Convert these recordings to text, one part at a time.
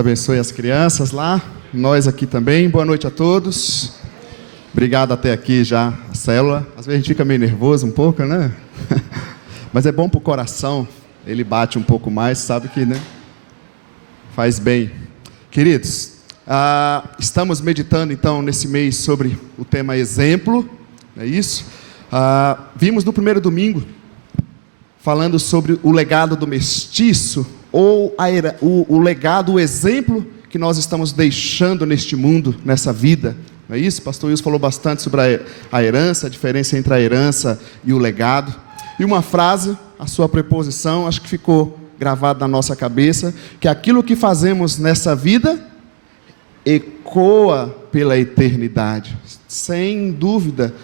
abençoe as crianças lá, nós aqui também. Boa noite a todos. Obrigado até aqui já a célula. Às vezes a gente fica meio nervoso um pouco, né? Mas é bom para o coração, ele bate um pouco mais, sabe que, né? Faz bem. Queridos, estamos meditando então nesse mês sobre o tema exemplo, é isso? Vimos no primeiro domingo, falando sobre o legado do mestiço, ou o legado, o exemplo que nós estamos deixando neste mundo, nessa vida, não é isso? Pastor Wilson falou bastante sobre a herança, a diferença entre a herança e o legado, e uma frase, a sua preposição, acho que ficou gravado na nossa cabeça, que aquilo que fazemos nessa vida, ecoa pela eternidade, sem dúvida.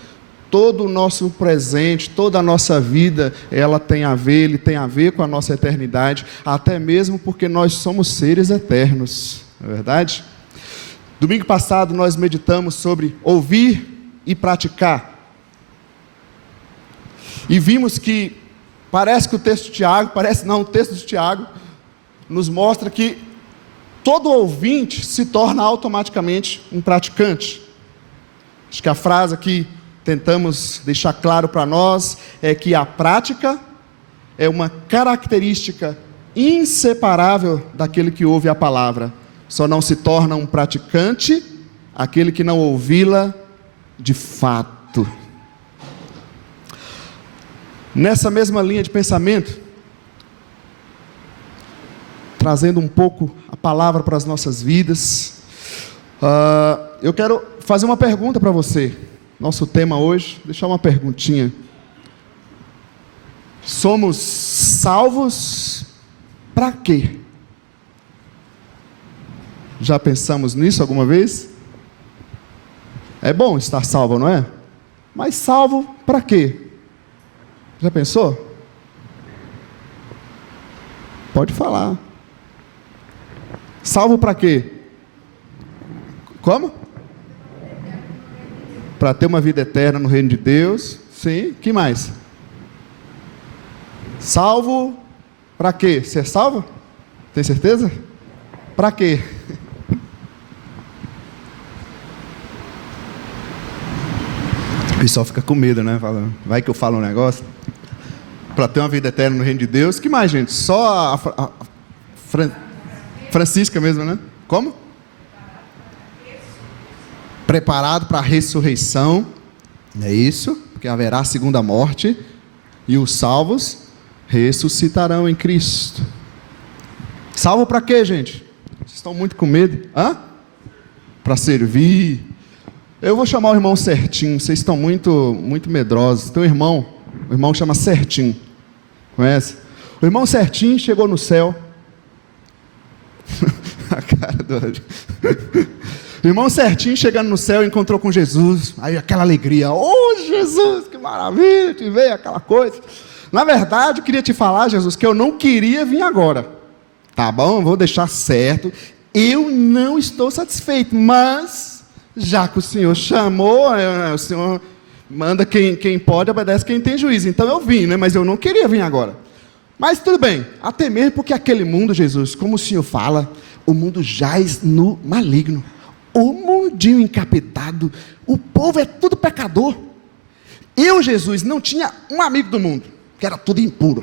Todo o nosso presente, toda a nossa vida, ele tem a ver com a nossa eternidade, até mesmo porque nós somos seres eternos, não é verdade? Domingo passado nós meditamos sobre ouvir e praticar, e vimos que, o texto de Tiago, nos mostra que todo ouvinte se torna automaticamente um praticante. Acho que a frase que tentamos deixar claro para nós é que a prática é uma característica inseparável daquele que ouve a palavra. Só não se torna um praticante aquele que não ouvi-la de fato. Nessa mesma linha de pensamento, trazendo um pouco a palavra para as nossas vidas, eu quero fazer uma pergunta para você. Nosso tema hoje, deixar uma perguntinha. Somos salvos para quê? Já pensamos nisso alguma vez? É bom estar salvo, não é? Mas salvo para quê? Já pensou? Pode falar. Salvo para quê? Como? Para ter uma vida eterna no reino de Deus. Sim, que mais? Salvo para quê? Ser salvo? Tem certeza? Para quê? O pessoal fica com medo, né? Fala, vai que eu falo um negócio. Para ter uma vida eterna no reino de Deus. Que mais, gente? Só a Francisca mesmo, né? Como? Preparado para a ressurreição, é isso, porque haverá a segunda morte, e os salvos ressuscitarão em Cristo. Salvo para quê, gente? Vocês estão muito com medo? Para servir. Eu vou chamar o irmão Certinho, vocês estão muito medrosos. Tem um irmão que chama Certinho, conhece? O irmão Certinho chegou no céu. A cara do... O irmão Certinho chegando no céu, encontrou com Jesus, aí aquela alegria, Jesus, que maravilha, te veio aquela coisa. Na verdade, eu queria te falar, Jesus, que eu não queria vir agora, tá bom, vou deixar certo, eu não estou satisfeito, mas, já que o Senhor chamou, o Senhor manda quem pode, obedece quem tem juízo, então eu vim, né? Mas eu não queria vir agora, mas tudo bem, até mesmo porque aquele mundo, Jesus, como o Senhor fala, o mundo jaz no maligno, o mundinho encapetado, o povo é tudo pecador. Eu, Jesus, não tinha um amigo do mundo, que era tudo impuro.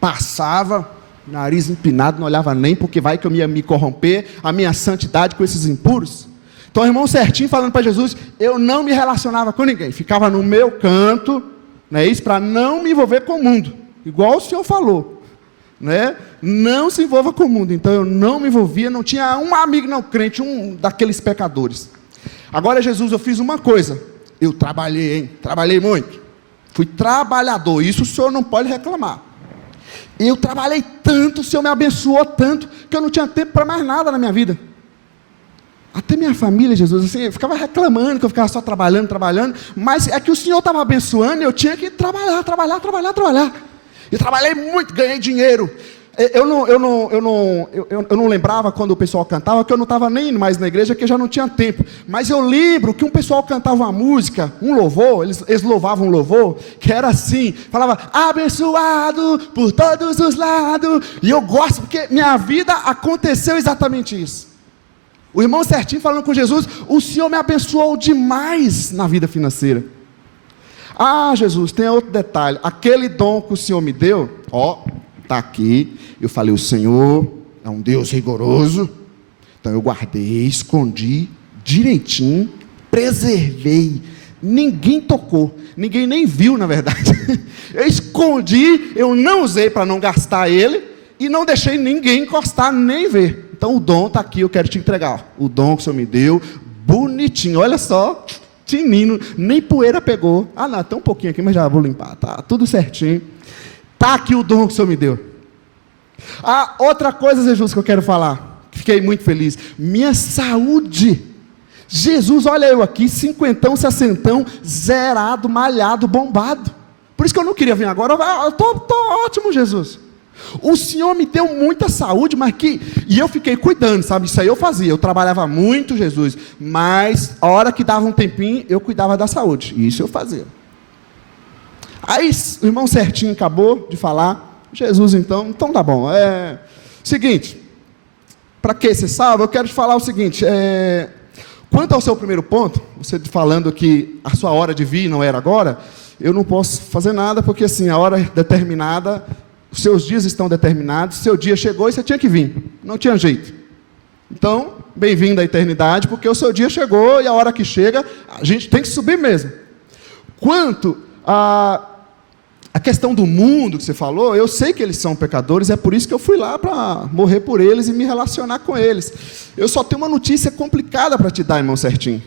Passava, nariz empinado, não olhava nem, porque vai que eu ia me corromper, a minha santidade com esses impuros. Então, o irmão Certinho falando para Jesus, eu não me relacionava com ninguém, ficava no meu canto, né, isso, para não me envolver com o mundo, igual o Senhor falou, né? Não se envolva com o mundo. Então eu não me envolvia, não tinha um amigo não crente, um daqueles pecadores. Agora, Jesus, eu fiz uma coisa, eu trabalhei muito, fui trabalhador, isso o Senhor não pode reclamar. Eu trabalhei tanto, o Senhor me abençoou tanto, que eu não tinha tempo para mais nada na minha vida. Até minha família, Jesus, assim, eu ficava reclamando que eu ficava só trabalhando, mas é que o Senhor estava abençoando e eu tinha que trabalhar. Eu trabalhei muito, ganhei dinheiro, Eu não lembrava quando o pessoal cantava, que eu não estava nem indo mais na igreja, que eu já não tinha tempo. Mas eu lembro que um pessoal cantava uma música, um louvor, eles louvavam um louvor, que era assim, falava, abençoado por todos os lados. E eu gosto, porque minha vida aconteceu exatamente isso. O irmão Certinho falando com Jesus, o Senhor me abençoou demais na vida financeira. Ah, Jesus, tem outro detalhe, aquele dom que o Senhor me deu, está aqui. Eu falei, o Senhor é um Deus rigoroso, então eu guardei, escondi direitinho, preservei, ninguém tocou, ninguém nem viu, na verdade. Eu escondi, eu não usei para não gastar ele, e não deixei ninguém encostar, nem ver. Então o dom está aqui, eu quero te entregar, o dom que o Senhor me deu, bonitinho, olha só, tinino, nem poeira pegou. Ah não, tem um pouquinho aqui, mas já vou limpar, tá tudo certinho. Está aqui o dom que o Senhor me deu. Ah, outra coisa, Jesus, que eu quero falar, fiquei muito feliz, minha saúde. Jesus, olha eu aqui, 50, 60, zerado, malhado, bombado. Por isso que eu não queria vir agora, eu estou ótimo, Jesus. O Senhor me deu muita saúde, e eu fiquei cuidando, sabe, isso aí eu fazia, eu trabalhava muito, Jesus, mas a hora que dava um tempinho, eu cuidava da saúde, isso eu fazia. Aí o irmão Certinho acabou de falar, Jesus então tá bom, seguinte, para que ser salvo, eu quero te falar o seguinte, quanto ao seu primeiro ponto, você falando que a sua hora de vir não era agora, eu não posso fazer nada, porque assim, a hora determinada, os seus dias estão determinados, seu dia chegou e você tinha que vir, não tinha jeito. Então, bem-vindo à eternidade, porque o seu dia chegou e a hora que chega, a gente tem que subir mesmo. Quanto a questão do mundo que você falou, eu sei que eles são pecadores, é por isso que eu fui lá para morrer por eles e me relacionar com eles. Eu só tenho uma notícia complicada para te dar, irmão Certinho,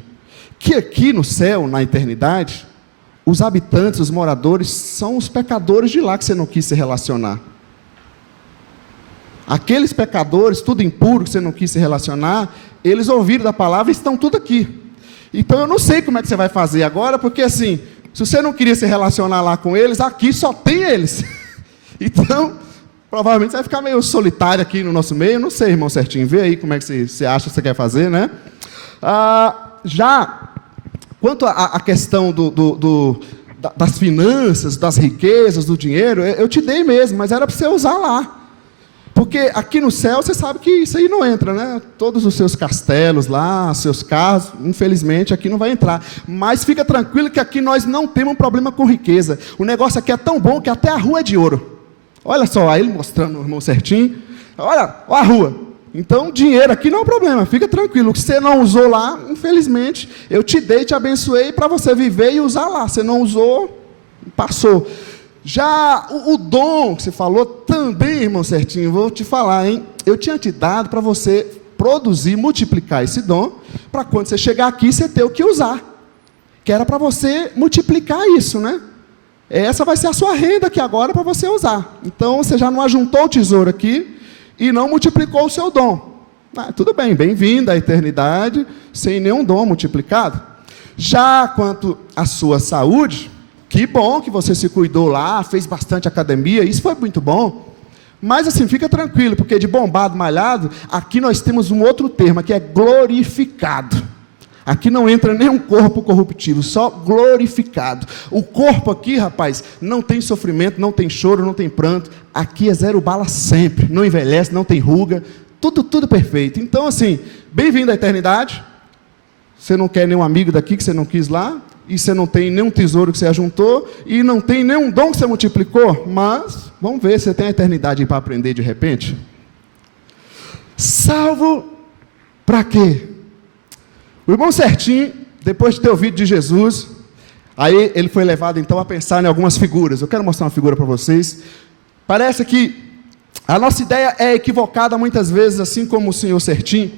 que aqui no céu, na eternidade, os habitantes, os moradores, são os pecadores de lá que você não quis se relacionar. Aqueles pecadores, tudo impuro, que você não quis se relacionar, eles ouviram da palavra e estão tudo aqui. Então eu não sei como é que você vai fazer agora, porque assim, se você não queria se relacionar lá com eles, aqui só tem eles. Então, provavelmente você vai ficar meio solitário aqui no nosso meio, não sei, irmão Certinho, vê aí como é que você acha que você quer fazer, né? Quanto à questão das finanças, das riquezas, do dinheiro, eu te dei mesmo, mas era para você usar lá. Porque aqui no céu, você sabe que isso aí não entra, né? Todos os seus castelos lá, seus carros, infelizmente, aqui não vai entrar. Mas fica tranquilo que aqui nós não temos um problema com riqueza. O negócio aqui é tão bom que até a rua é de ouro. Olha só, aí ele mostrando o irmão Certinho. Olha a rua. Então, dinheiro aqui não é um problema, fica tranquilo. O que você não usou lá, infelizmente, eu te dei, te abençoei para você viver e usar lá. Você não usou, passou. Já o dom que você falou, também, irmão Certinho, vou te falar, hein? Eu tinha te dado para você produzir, multiplicar esse dom, para quando você chegar aqui, você ter o que usar. Que era para você multiplicar isso, né? Essa vai ser a sua renda aqui agora para você usar. Então, você já não ajuntou o tesouro aqui, e não multiplicou o seu dom. Tudo bem, bem-vindo à eternidade, sem nenhum dom multiplicado. Já quanto à sua saúde, que bom que você se cuidou lá, fez bastante academia, isso foi muito bom. Mas assim, fica tranquilo, porque de bombado, malhado, aqui nós temos um outro termo, que é glorificado. Aqui não entra nenhum corpo corruptível, só glorificado. O corpo aqui, rapaz, não tem sofrimento, não tem choro, não tem pranto. Aqui é 0 bala sempre, não envelhece, não tem ruga, tudo perfeito. Então, assim, bem-vindo à eternidade. Você não quer nenhum amigo daqui que você não quis lá, e você não tem nenhum tesouro que você ajuntou, e não tem nenhum dom que você multiplicou, mas vamos ver se você tem a eternidade para aprender de repente. Salvo para quê? O irmão Certinho, depois de ter ouvido de Jesus, aí ele foi levado então a pensar em algumas figuras. Eu quero mostrar uma figura para vocês. Parece que a nossa ideia é equivocada muitas vezes, assim como o senhor Certinho.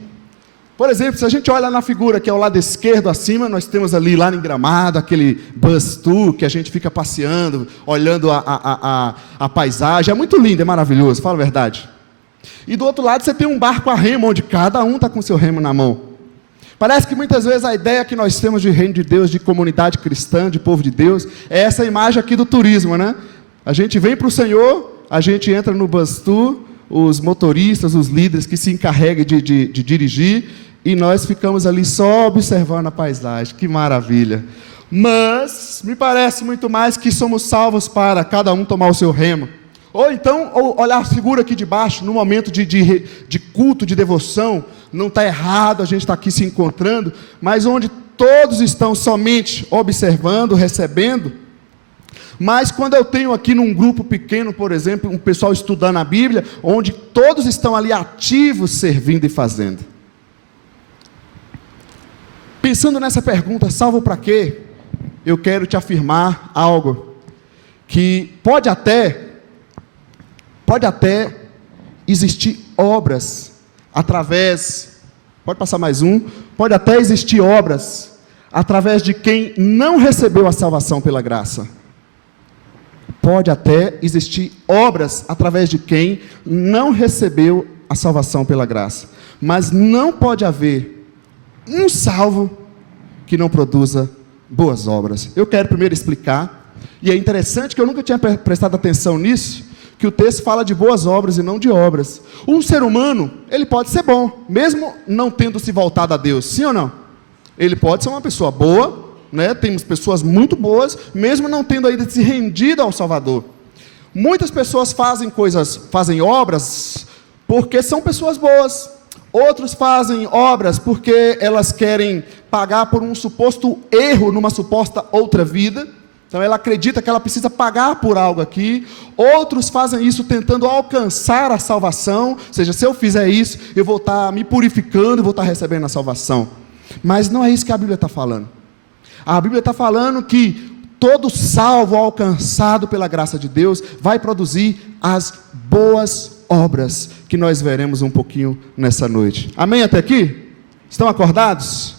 Por exemplo, se a gente olha na figura que é ao lado esquerdo acima, nós temos ali lá em Gramado, aquele bus tour que a gente fica passeando, olhando a paisagem. É muito lindo, é maravilhoso, fala a verdade. E do outro lado você tem um barco a remo, onde cada um está com seu remo na mão. Parece que muitas vezes a ideia que nós temos de reino de Deus, de comunidade cristã, de povo de Deus, é essa imagem aqui do turismo, né? A gente vem para o Senhor, a gente entra no bus tour, os motoristas, os líderes que se encarreguem de dirigir, e nós ficamos ali só observando a paisagem. Que maravilha! Mas me parece muito mais que somos salvos para cada um tomar o seu remo. Ou então, olhar a figura aqui de baixo, no momento de culto, de devoção, não está errado, a gente está aqui se encontrando, mas onde todos estão somente observando, recebendo. Mas quando eu tenho aqui num grupo pequeno, por exemplo, um pessoal estudando a Bíblia, onde todos estão ali ativos, servindo e fazendo. Pensando nessa pergunta, salvo para quê? Eu quero te afirmar algo, que pode até existir obras através, pode passar mais um, pode até existir obras através de quem não recebeu a salvação pela graça. Pode até existir obras através de quem não recebeu a salvação pela graça, mas não pode haver um salvo que não produza boas obras. Eu quero primeiro explicar, e é interessante que eu nunca tinha prestado atenção nisso, que o texto fala de boas obras e não de obras. Um ser humano, ele pode ser bom, mesmo não tendo se voltado a Deus, sim ou não? Ele pode ser uma pessoa boa, né? Temos pessoas muito boas, mesmo não tendo ainda se rendido ao Salvador. Muitas pessoas fazem obras porque são pessoas boas. Outros fazem obras porque elas querem pagar por um suposto erro numa suposta outra vida. Então ela acredita que ela precisa pagar por algo aqui. Outros fazem isso tentando alcançar a salvação. Ou seja, se eu fizer isso, eu vou estar me purificando e vou estar recebendo a salvação. Mas não é isso que a Bíblia está falando. A Bíblia está falando que todo salvo alcançado pela graça de Deus vai produzir as boas obras que nós veremos um pouquinho nessa noite. Amém até aqui? Estão acordados?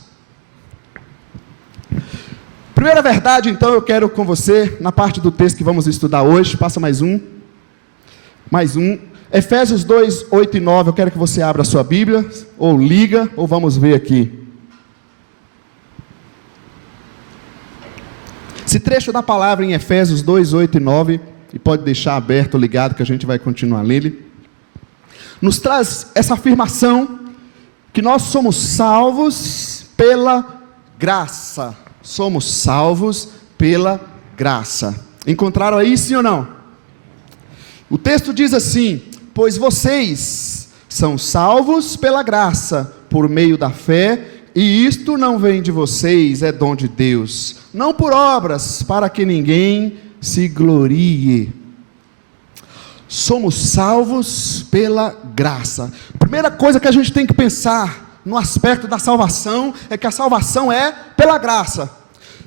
Primeira verdade, então, eu quero com você, na parte do texto que vamos estudar hoje, passa mais um. Efésios 2, 8 e 9, eu quero que você abra a sua Bíblia, ou liga, ou vamos ver aqui. Esse trecho da palavra em Efésios 2, 8 e 9, e pode deixar aberto, ligado, que a gente vai continuar nele, nos traz essa afirmação, que nós somos salvos pela graça. Somos salvos pela graça. Encontraram aí, sim ou não? O texto diz assim: pois vocês são salvos pela graça, por meio da fé, e isto não vem de vocês, é dom de Deus, não por obras, para que ninguém se glorie. Somos salvos pela graça. Primeira coisa que a gente tem que pensar no aspecto da salvação, é que a salvação é pela graça.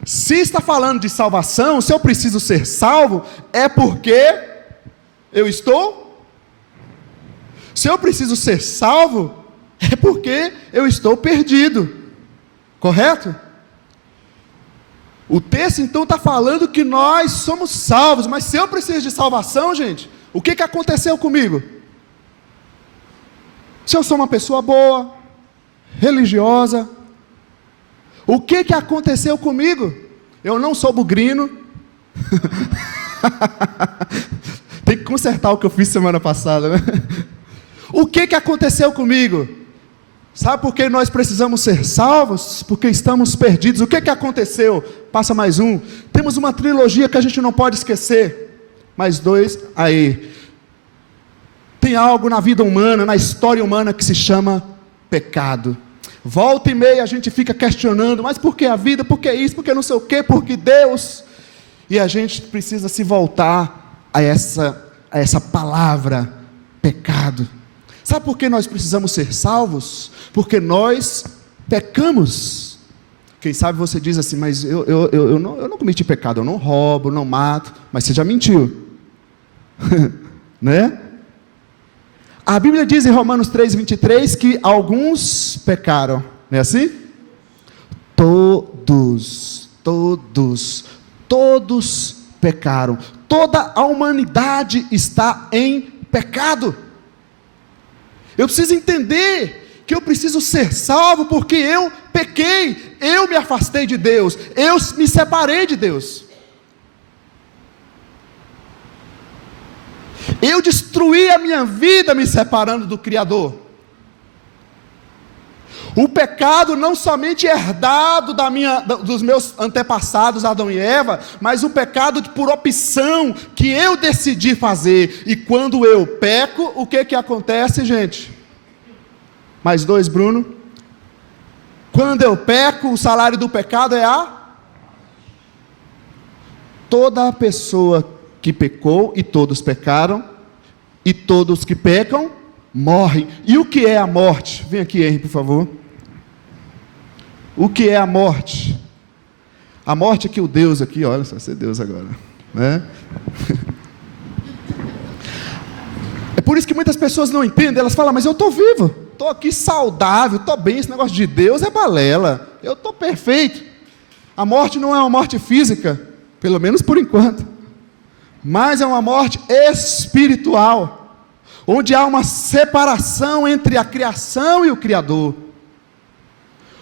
Se está falando de salvação, se eu preciso ser salvo, é porque eu estou. Se eu preciso ser salvo, é porque eu estou perdido. Correto? O texto então está falando que nós somos salvos, mas se eu preciso de salvação, gente, o que aconteceu comigo? Se eu sou uma pessoa boa, religiosa, o que aconteceu comigo? Eu não sou bugrino. Tem que consertar o que eu fiz semana passada, né? O que aconteceu comigo? Sabe por que nós precisamos ser salvos? Porque estamos perdidos. O que aconteceu? Passa mais um. Temos uma trilogia que a gente não pode esquecer. Mais dois aí. Tem algo na vida humana, na história humana, que se chama pecado. Volta e meia a gente fica questionando, mas por que a vida? Por que isso? Por que não sei o quê? Por que Deus? E a gente precisa se voltar a essa palavra, pecado. Sabe por que nós precisamos ser salvos? Porque nós pecamos. Quem sabe você diz assim, mas eu não cometi pecado, eu não roubo, não mato, mas você já mentiu. Né? A Bíblia diz em Romanos 3:23 que alguns pecaram, não é assim? Todos pecaram. Toda a humanidade está em pecado. Eu preciso entender que eu preciso ser salvo porque eu pequei, eu me afastei de Deus, eu me separei de Deus. Eu destruí a minha vida me separando do Criador. O pecado não somente herdado dos meus antepassados, Adão e Eva, mas o pecado por opção que eu decidi fazer. E quando eu peco, o que acontece, gente? Mais dois, Bruno. Quando eu peco, o salário do pecado é toda a pessoa que pecou, e todos pecaram, e todos que pecam, morrem. E o que é a morte? Vem aqui, Henry, por favor. O que é a morte? A morte é que o Deus aqui, olha só, ser Deus agora, né? É por isso que muitas pessoas não entendem, elas falam, mas eu estou vivo, estou aqui saudável, estou bem, esse negócio de Deus é balela, eu estou perfeito. A morte não é uma morte física, pelo menos por enquanto, mas é uma morte espiritual, onde há uma separação entre a criação e o Criador.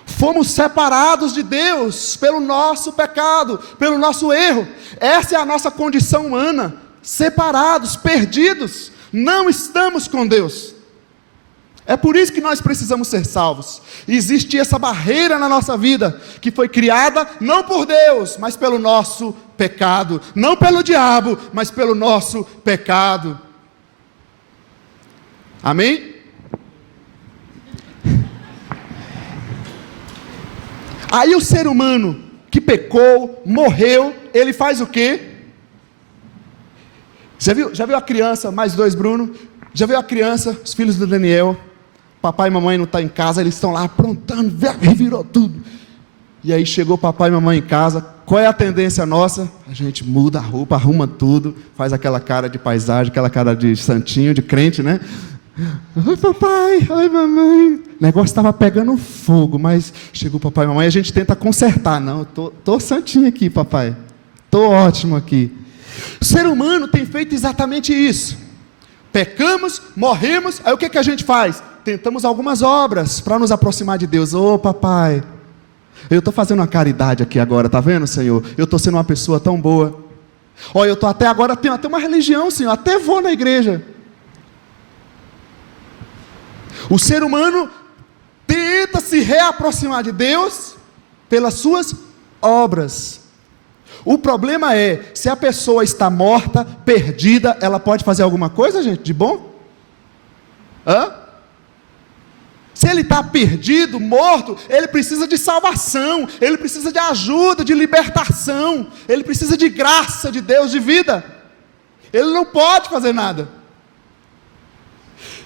Fomos separados de Deus pelo nosso pecado, pelo nosso erro. Essa é a nossa condição humana, separados, perdidos, não estamos com Deus. É por isso que nós precisamos ser salvos. Existe essa barreira na nossa vida, que foi criada não por Deus, mas pelo nosso pecado, não pelo diabo, mas pelo nosso pecado. Amém? Aí o ser humano que pecou, morreu, ele faz o quê? Já viu a criança, mais dois, Bruno? Já viu a criança, os filhos do Daniel? Papai e mamãe não estão em casa, eles estão lá aprontando, virou tudo. E aí chegou papai e mamãe em casa, qual é a tendência nossa? A gente muda a roupa, arruma tudo, faz aquela cara de paisagem, aquela cara de santinho, de crente, né? Oi papai, oi mamãe. O negócio estava pegando fogo, mas chegou o papai e mamãe, a gente tenta consertar. Não, eu tô santinho aqui, papai, tô ótimo aqui. O ser humano tem feito exatamente isso. Pecamos, morremos, aí o que a gente faz? Tentamos algumas obras para nos aproximar de Deus. Ô papai, eu estou fazendo uma caridade aqui agora, tá vendo, Senhor? Eu estou sendo uma pessoa tão boa. Olha, eu estou até agora, tenho até uma religião, Senhor, até vou na igreja. O ser humano tenta se reaproximar de Deus pelas suas obras. O problema é, se a pessoa está morta, perdida, ela pode fazer alguma coisa, gente, de bom? Se ele está perdido, morto, ele precisa de salvação, ele precisa de ajuda, de libertação, ele precisa de graça de Deus, de vida. Ele não pode fazer nada.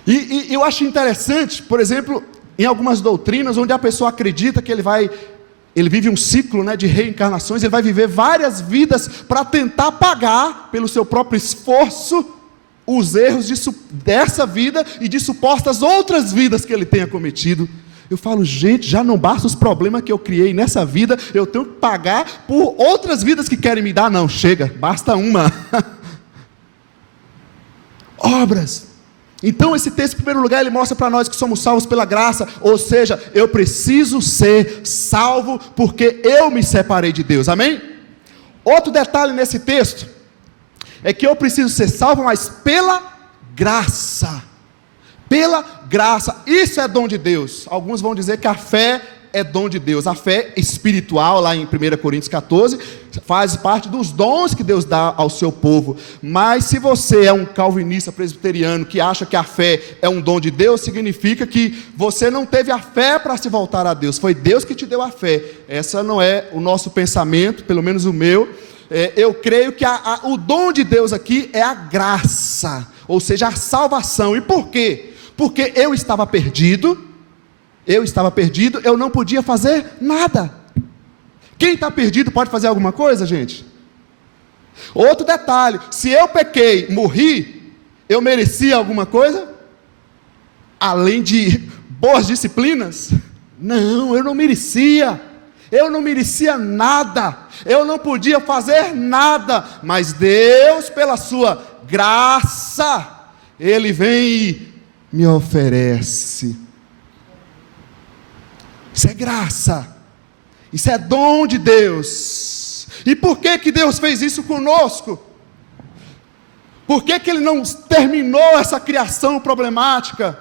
E eu acho interessante, por exemplo, em algumas doutrinas, onde a pessoa acredita que ele vive um ciclo, né, de reencarnações, ele vai viver várias vidas para tentar pagar, pelo seu próprio esforço, os erros dessa vida e de supostas outras vidas que ele tenha cometido. Eu falo, gente, já não basta os problemas que eu criei nessa vida, eu tenho que pagar por outras vidas que querem me dar? Não, chega, basta uma. Obras. Então esse texto, em primeiro lugar, ele mostra para nós que somos salvos pela graça, ou seja, eu preciso ser salvo porque eu me separei de Deus, amém? Outro detalhe nesse texto, é que eu preciso ser salvo, mas pela graça, isso é dom de Deus. Alguns vão dizer que a fé é dom de Deus, a fé espiritual, lá em 1 Coríntios 14, faz parte dos dons que Deus dá ao seu povo. Mas se você é um calvinista presbiteriano, que acha que a fé é um dom de Deus, significa que você não teve a fé para se voltar a Deus, foi Deus que te deu a fé. Essa não é o nosso pensamento, pelo menos o meu. Eu creio que o dom de Deus aqui é a graça, ou seja, a salvação. E por quê? Porque eu estava perdido, eu não podia fazer nada. Quem está perdido pode fazer alguma coisa, gente? Outro detalhe, se eu pequei, morri, eu merecia alguma coisa? Além de boas disciplinas? Não, eu não merecia nada, eu não podia fazer nada, mas Deus, pela sua graça, Ele vem e me oferece. Isso é graça, isso é dom de Deus. E por que Deus fez isso conosco? Por que que ele não terminou essa criação problemática?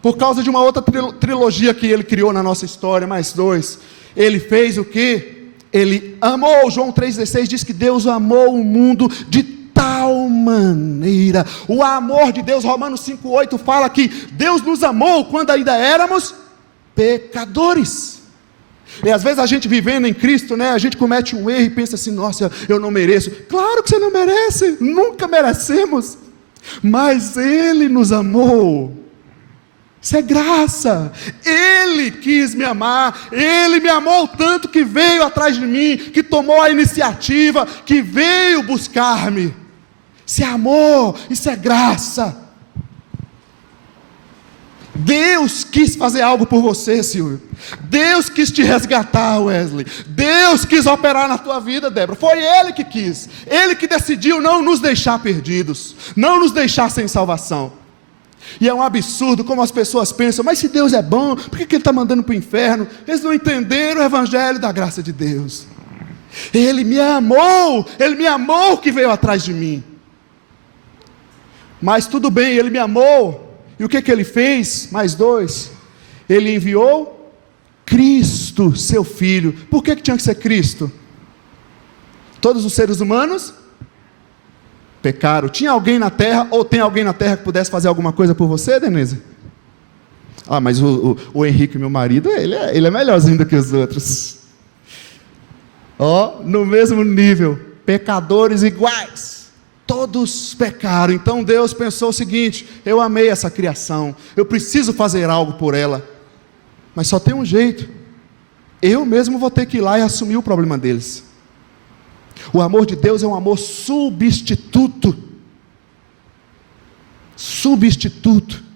Por causa de uma outra trilogia que ele criou na nossa história, mais dois. Ele fez o quê? Ele amou. João 3,16 diz que Deus amou o mundo de tal maneira. O amor de Deus, Romanos 5,8 fala que Deus nos amou quando ainda éramos pecadores. E às vezes a gente vivendo em Cristo, né, a gente comete um erro e pensa assim: nossa, eu não mereço. Claro que você não merece, nunca merecemos. Mas Ele nos amou. Isso é graça. Ele quis me amar. Ele me amou tanto que veio atrás de mim, que tomou a iniciativa, que veio buscar-me. Isso é amor, isso é graça. Deus quis fazer algo por você, Silvio. Deus quis te resgatar, Wesley. Deus quis operar na tua vida, Débora. Foi Ele que quis. Ele que decidiu não nos deixar perdidos, não nos deixar sem salvação. E é um absurdo como as pessoas pensam: mas se Deus é bom, por que Ele está mandando para o inferno? Eles não entenderam o evangelho da graça de Deus. Ele me amou que veio atrás de mim. Mas tudo bem, Ele me amou. E o que Ele fez? Mais dois. Ele enviou Cristo, seu Filho. Por que tinha que ser Cristo? Todos os seres humanos pecaram. Tinha alguém na terra, ou tem alguém na terra que pudesse fazer alguma coisa por você, Denise? Ah, mas o Henrique, meu marido, ele é melhorzinho do que os outros. Ó, no mesmo nível, pecadores iguais. Todos pecaram. Então Deus pensou o seguinte: eu amei essa criação, eu preciso fazer algo por ela, mas só tem um jeito. Eu mesmo vou ter que ir lá e assumir o problema deles. O amor de Deus é um amor substituto. Substituto.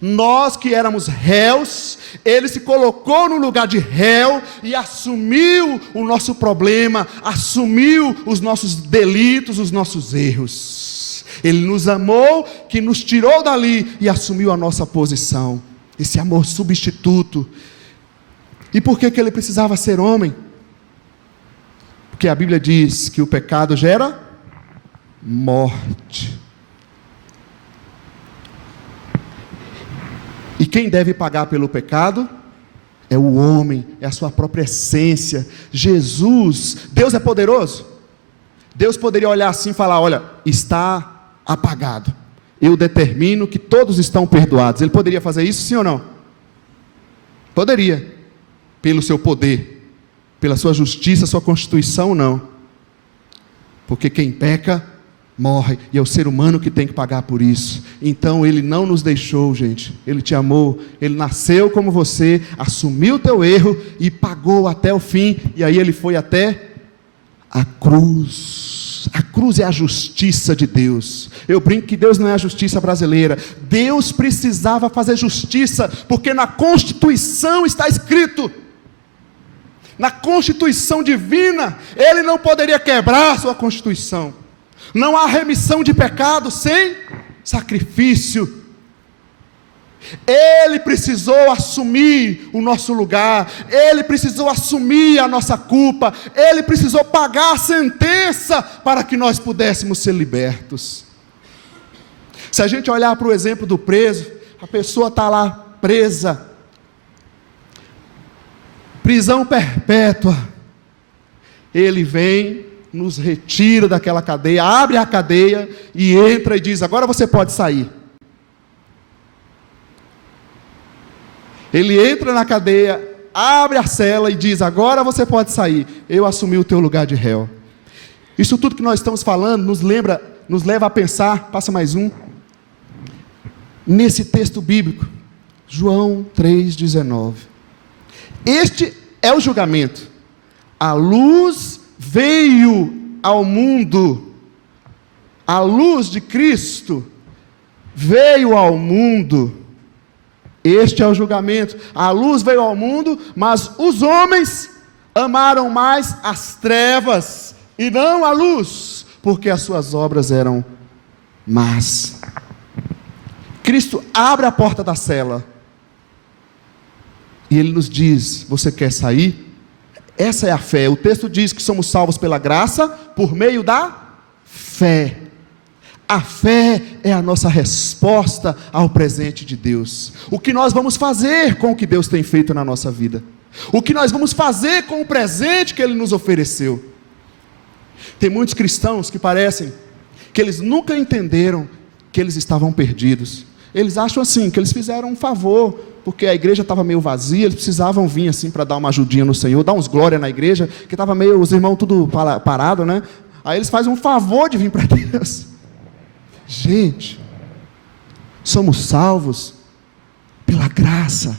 Nós que éramos réus, Ele se colocou no lugar de réu e assumiu o nosso problema, assumiu os nossos delitos, os nossos erros. Ele nos amou, que nos tirou dali e assumiu a nossa posição. Esse amor substituto. E por que Ele precisava ser homem? Porque a Bíblia diz que o pecado gera morte. E quem deve pagar pelo pecado? É o homem, é a sua própria essência. Jesus, Deus é poderoso. Deus poderia olhar assim e falar: olha, está apagado. Eu determino que todos estão perdoados. Ele poderia fazer isso, sim ou não? Poderia. Pelo seu poder. Pela sua justiça, sua constituição, não. Porque quem peca, morre. E é o ser humano que tem que pagar por isso. Então Ele não nos deixou, gente. Ele te amou. Ele nasceu como você, assumiu o teu erro e pagou até o fim. E aí Ele foi até a cruz. A cruz é a justiça de Deus. Eu brinco que Deus não é a justiça brasileira. Deus precisava fazer justiça, porque na Constituição está escrito, na Constituição divina, Ele não poderia quebrar a sua Constituição. Não há remissão de pecado sem sacrifício. Ele precisou assumir o nosso lugar, Ele precisou assumir a nossa culpa, Ele precisou pagar a sentença para que nós pudéssemos ser libertos. Se a gente olhar para o exemplo do preso, a pessoa está lá presa, prisão perpétua, Ele vem, nos retira daquela cadeia, abre a cadeia e entra e diz: agora você pode sair. Ele entra na cadeia, abre a cela e diz: agora você pode sair, eu assumi o teu lugar de réu. Isso tudo que nós estamos falando nos leva a pensar, passa mais um, nesse texto bíblico, João 3,19. Este é o julgamento. A luz veio ao mundo, a luz de Cristo veio ao mundo. Este é o julgamento. A luz veio ao mundo, mas os homens amaram mais as trevas e não a luz, porque as suas obras eram más. Cristo abre a porta da cela e Ele nos diz: você quer sair? Essa é a fé. O texto diz que somos salvos pela graça, por meio da fé. A fé é a nossa resposta ao presente de Deus. O que nós vamos fazer com o que Deus tem feito na nossa vida? O que nós vamos fazer com o presente que Ele nos ofereceu? Tem muitos cristãos que parecem que eles nunca entenderam que eles estavam perdidos. Eles acham assim, que eles fizeram um favor, porque a igreja estava meio vazia, eles precisavam vir assim para dar uma ajudinha no Senhor, dar uns glória na igreja, que estava meio, os irmãos tudo parado, né? Aí eles fazem um favor de vir para Deus. Gente, somos salvos pela graça.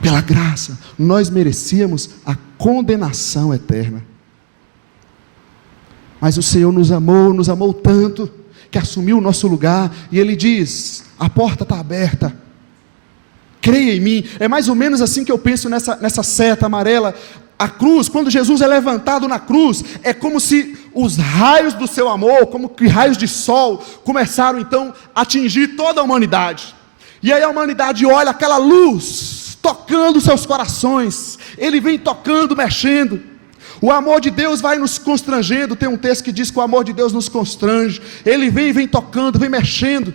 Pela graça. Nós merecíamos a condenação eterna. Mas o Senhor nos amou tanto, que assumiu o nosso lugar, e Ele diz: a porta está aberta, creia em mim. É mais ou menos assim que eu penso nessa seta amarela. A cruz, quando Jesus é levantado na cruz, é como se os raios do seu amor, como que raios de sol, começaram então a atingir toda a humanidade. E aí a humanidade olha aquela luz tocando seus corações, Ele vem tocando, mexendo. O amor de Deus vai nos constrangendo. Tem um texto que diz que o amor de Deus nos constrange. Ele vem tocando, vem mexendo,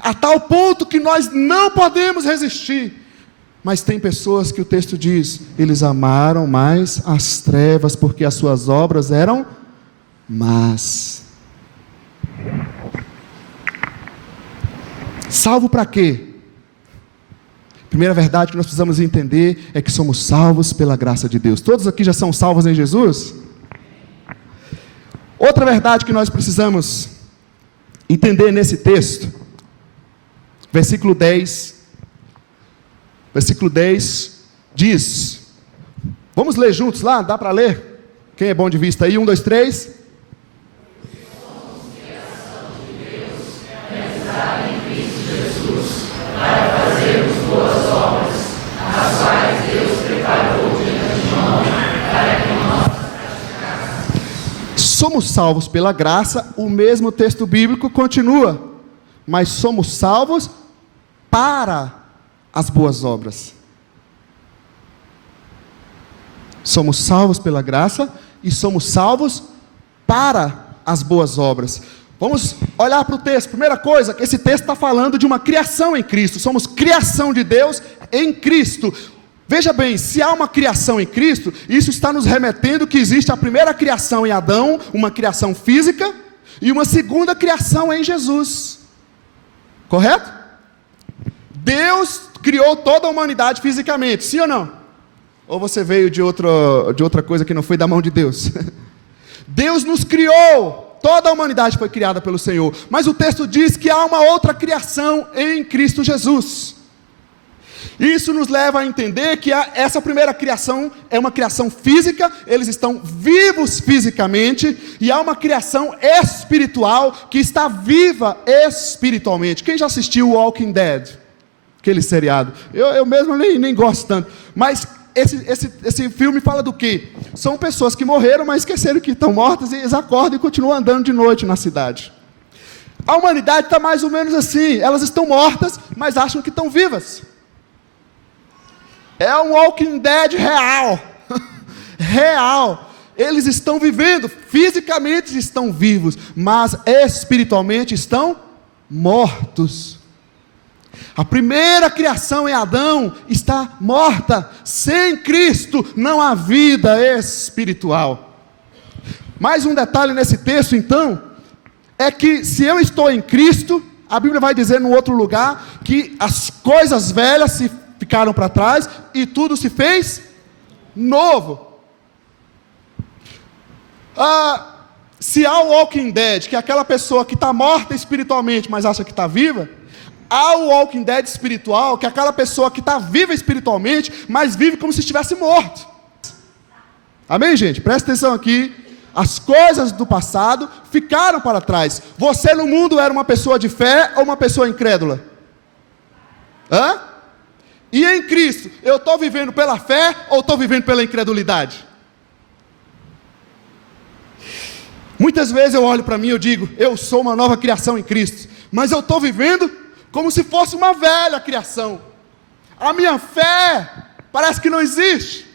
a tal ponto que nós não podemos resistir. Mas tem pessoas que o texto diz, eles amaram mais as trevas, porque as suas obras eram más. Salvo para quê? Primeira verdade que nós precisamos entender é que somos salvos pela graça de Deus. Todos aqui já são salvos em Jesus? Outra verdade que nós precisamos entender nesse texto, versículo 10 diz, vamos ler juntos lá, dá para ler? Quem é bom de vista aí? 1, 2, 3. Somos salvos pela graça, o mesmo texto bíblico continua, mas somos salvos para as boas obras. Somos salvos pela graça e somos salvos para as boas obras. Vamos olhar para o texto. Primeira coisa, que esse texto está falando de uma criação em Cristo. Somos criação de Deus em Cristo. Veja bem, se há uma criação em Cristo, isso está nos remetendo que existe a primeira criação em Adão, uma criação física, e uma segunda criação em Jesus. Correto? Deus criou toda a humanidade fisicamente, sim ou não? Ou você veio de outra coisa que não foi da mão de Deus? Deus nos criou, toda a humanidade foi criada pelo Senhor, mas o texto diz que há uma outra criação em Cristo Jesus. Isso nos leva a entender que essa primeira criação é uma criação física, eles estão vivos fisicamente, e há uma criação espiritual que está viva espiritualmente. Quem já assistiu Walking Dead? Aquele seriado. Eu mesmo nem gosto tanto, mas esse filme fala do quê? São pessoas que morreram, mas esqueceram que estão mortas, e eles acordam e continuam andando de noite na cidade. A humanidade está mais ou menos assim, elas estão mortas, mas acham que estão vivas. É um Walking Dead real, real. Eles estão vivendo, fisicamente estão vivos, mas espiritualmente estão mortos. A primeira criação em Adão está morta. Sem Cristo não há vida espiritual. Mais um detalhe nesse texto então, é que se eu estou em Cristo, a Bíblia vai dizer no outro lugar, que as coisas velhas ficaram para trás, e tudo se fez novo. Se há o Walking Dead, que é aquela pessoa que está morta espiritualmente, mas acha que está viva, há o Walking Dead espiritual, que é aquela pessoa que está viva espiritualmente, mas vive como se estivesse morto. Amém, gente? Presta atenção aqui. As coisas do passado ficaram para trás. Você no mundo era uma pessoa de fé ou uma pessoa incrédula? E em Cristo, eu estou vivendo pela fé ou estou vivendo pela incredulidade? Muitas vezes eu olho para mim e eu digo, eu sou uma nova criação em Cristo, mas eu estou vivendo como se fosse uma velha criação. A minha fé parece que não existe.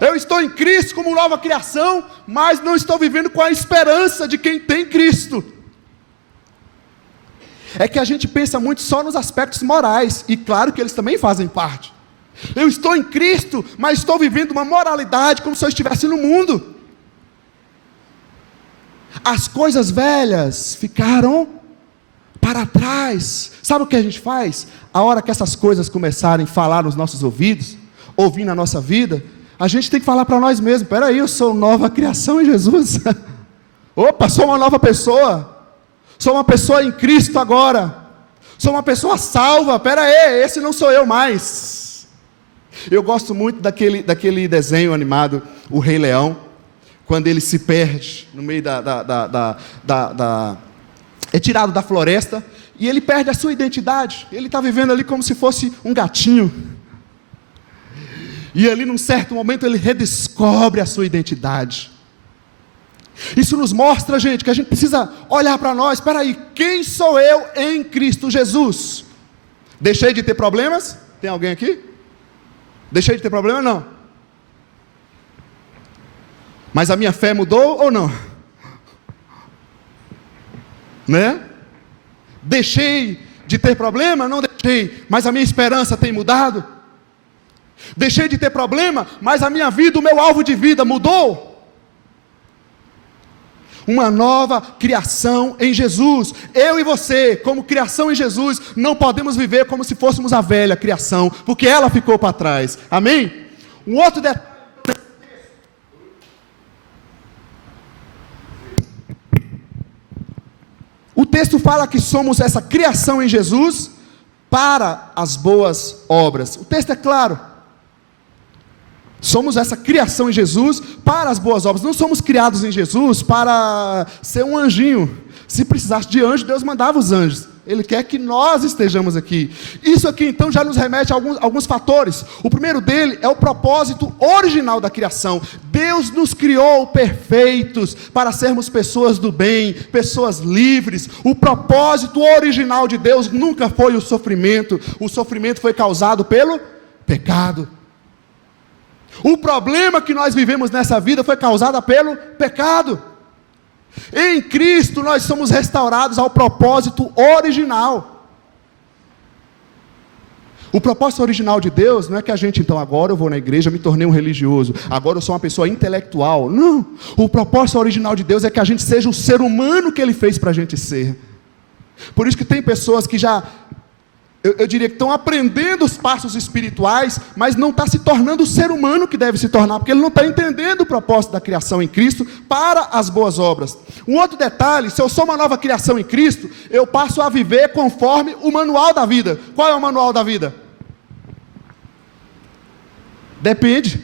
Eu estou em Cristo como nova criação, mas não estou vivendo com a esperança de quem tem Cristo. É que a gente pensa muito só nos aspectos morais, e claro que eles também fazem parte. Eu estou em Cristo, mas estou vivendo uma moralidade como se eu estivesse no mundo. As coisas velhas ficaram para trás. Sabe o que a gente faz? A hora que essas coisas começarem a falar nos nossos ouvidos, ouvir na nossa vida, a gente tem que falar para nós mesmos: peraí, eu sou nova criação em Jesus. Opa, sou uma nova pessoa. Sou uma pessoa em Cristo agora. Sou uma pessoa salva. Peraí, esse não sou eu mais. Eu gosto muito daquele desenho animado, O Rei Leão, quando ele se perde no meio é tirado da floresta, e ele perde a sua identidade. Ele está vivendo ali como se fosse um gatinho. E ali num certo momento ele redescobre a sua identidade. Isso nos mostra, gente, que a gente precisa olhar para nós. Espera aí, quem sou eu em Cristo Jesus? Deixei de ter problemas? Tem alguém aqui? Deixei de ter problema? Não. Mas a minha fé mudou ou não? Né? Deixei de ter problema? Não deixei, mas a minha esperança tem mudado. Deixei de ter problema, mas a minha vida, o meu alvo de vida mudou. Uma nova criação em Jesus. Eu e você, como criação em Jesus, não podemos viver como se fôssemos a velha criação, porque ela ficou para trás. Amém? Um outro detalhe. O texto fala que somos essa criação em Jesus para as boas obras. O texto é claro. Somos essa criação em Jesus para as boas obras. Não somos criados em Jesus para ser um anjinho. Se precisasse de anjo, Deus mandava os anjos. Ele quer que nós estejamos aqui. Isso aqui então já nos remete a alguns fatores. O primeiro dele é o propósito original da criação. Deus nos criou perfeitos para sermos pessoas do bem, pessoas livres. O propósito original de Deus nunca foi o sofrimento. O sofrimento foi causado pelo pecado. O problema que nós vivemos nessa vida foi causado pelo pecado. Em Cristo nós somos restaurados ao propósito original. O propósito original de Deus não é que a gente, então, agora eu vou na igreja, me tornei um religioso, agora eu sou uma pessoa intelectual. Não. O propósito original de Deus é que a gente seja o ser humano que Ele fez para a gente ser. Por isso que tem pessoas que já... Eu diria que estão aprendendo os passos espirituais, mas não está se tornando o ser humano que deve se tornar, porque ele não está entendendo o propósito da criação em Cristo para as boas obras. Um outro detalhe: se eu sou uma nova criação em Cristo, eu passo a viver conforme o manual da vida. Qual é o manual da vida? Depende.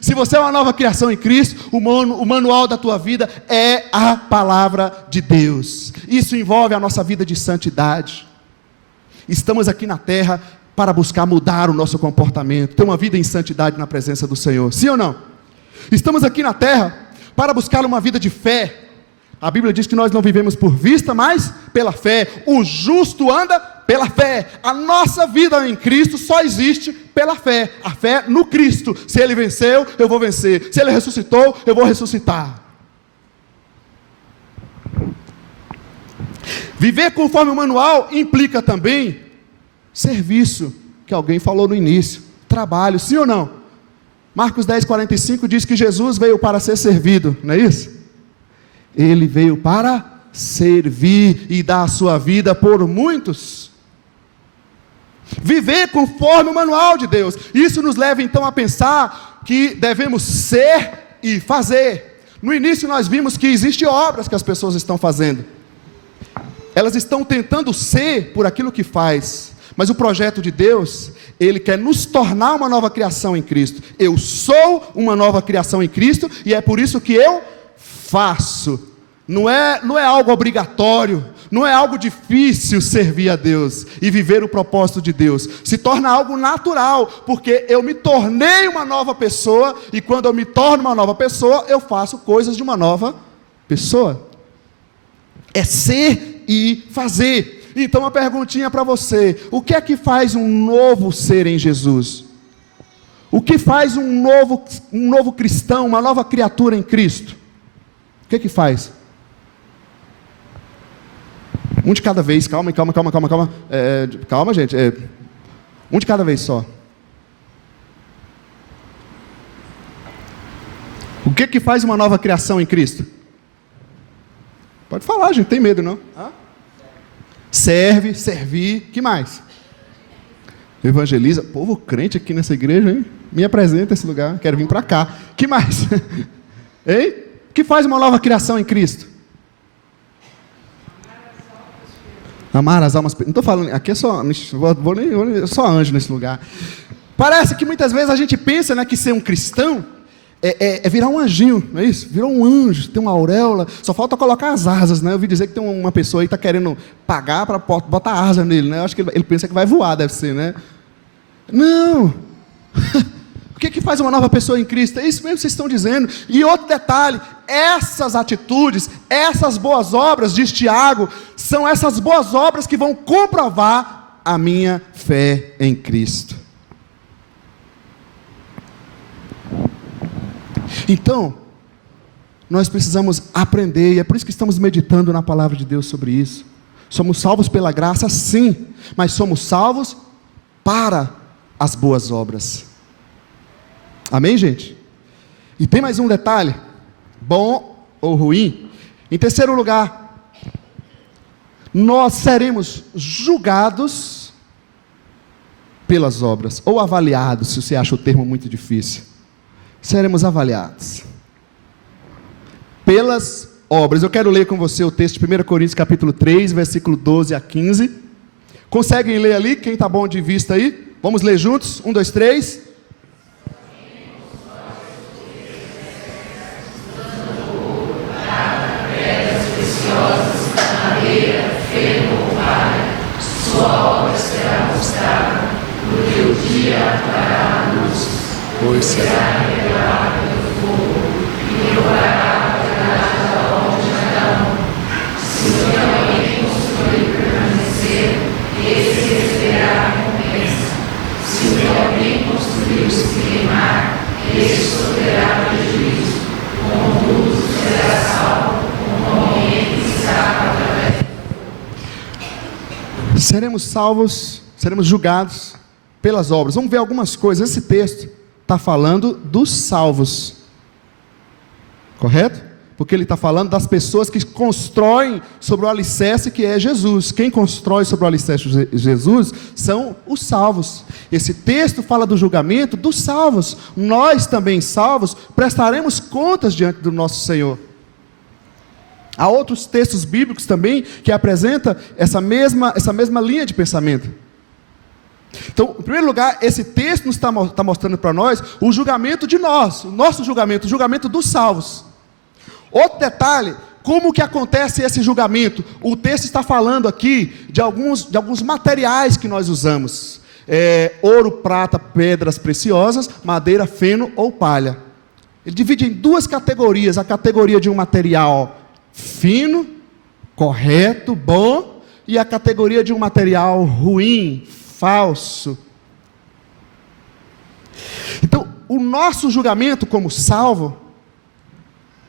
Se você é uma nova criação em Cristo, o manual da tua vida é a palavra de Deus. Isso envolve a nossa vida de santidade. Estamos aqui na terra para buscar mudar o nosso comportamento, ter uma vida em santidade na presença do Senhor, sim ou não? Estamos aqui na terra para buscar uma vida de fé. A Bíblia diz que nós não vivemos por vista, mas pela fé. O justo anda pela fé. A nossa vida em Cristo só existe pela fé. A fé no Cristo. Se Ele venceu, eu vou vencer. Se Ele ressuscitou, eu vou ressuscitar. Viver conforme o manual implica também serviço, que alguém falou no início, trabalho, sim ou não? Marcos 10:45 diz que Jesus veio para ser servido, não é isso? Ele veio para servir e dar a sua vida por muitos. Viver conforme o manual de Deus. Isso nos leva então a pensar que devemos ser e fazer. No início nós vimos que existem obras que as pessoas estão fazendo. Elas estão tentando ser por aquilo que faz, mas o projeto de Deus, Ele quer nos tornar uma nova criação em Cristo. Eu sou uma nova criação em Cristo, e é por isso que eu faço. Não é algo obrigatório, não é algo difícil servir a Deus e viver o propósito de Deus. Se torna algo natural, porque eu me tornei uma nova pessoa, e quando eu me torno uma nova pessoa, eu faço coisas de uma nova pessoa. É ser e fazer. Então uma perguntinha para você: o que é que faz um novo ser em Jesus? O que faz um novo cristão, uma nova criatura em Cristo? O que faz? Um de cada vez, calma, calma gente, um de cada vez só. O que faz uma nova criação em Cristo? Pode falar, gente, tem medo não? Serve, servir, que mais? Evangeliza, povo crente aqui nessa igreja, hein? Me apresenta esse lugar, quero vir para cá. Que mais? Hein? O que faz uma nova criação em Cristo? Amar as almas. Não estou falando, aqui é só, só anjo nesse lugar. Parece que muitas vezes a gente pensa, né, que ser um cristão é virar um anjinho, não é isso? Virar um anjo, tem uma auréola, só falta colocar as asas, né? Eu ouvi dizer que tem uma pessoa aí que está querendo pagar para botar asa nele, né? Eu acho que ele pensa que vai voar, deve ser, né? Não! O que faz uma nova pessoa em Cristo? É isso mesmo que vocês estão dizendo. E outro detalhe, essas atitudes, essas boas obras, diz Tiago, são essas boas obras que vão comprovar a minha fé em Cristo. Então, nós precisamos aprender, e é por isso que estamos meditando na palavra de Deus sobre isso. Somos salvos pela graça, sim, mas somos salvos para as boas obras. Amém, gente? E tem mais um detalhe, bom ou ruim. Em terceiro lugar, nós seremos julgados pelas obras, ou avaliados, se você acha o termo muito difícil. Seremos avaliados pelas obras. Eu quero ler com você o texto de 1 Coríntios capítulo 3, versículo 12 a 15. Conseguem ler ali? Quem está bom de vista aí? Vamos ler juntos? 1, 2, 3. Sua obra será mostrada, porque o dia dará a luz, pois será revelado pelo fogo, e provará a verdade da obra de cada um. Se alguém construir e permanecer, esse receberá a recompensa. Se alguém construir e se queimar, esse sofrerá prejuízo. Contudo, será salvo, como alguém que escapa através. Seremos salvos, seremos julgados pelas obras. Vamos ver algumas coisas. Esse texto está falando dos salvos, correto? Porque ele está falando das pessoas que constroem sobre o alicerce que é Jesus. Quem constrói sobre o alicerce de Jesus são os salvos. Esse texto fala do julgamento dos salvos. Nós também salvos prestaremos contas diante do nosso Senhor. Há outros textos bíblicos também que apresentam essa mesma linha de pensamento. Então, em primeiro lugar, esse texto nos está mostrando para nós o julgamento de nós, o nosso julgamento, o julgamento dos salvos. Outro detalhe, como que acontece esse julgamento? O texto está falando aqui de alguns materiais que nós usamos. Ouro, prata, pedras preciosas, madeira, feno ou palha. Ele divide em duas categorias, a categoria de um material fino, correto, bom, e a categoria de um material ruim, falso. Então, o nosso julgamento como salvo,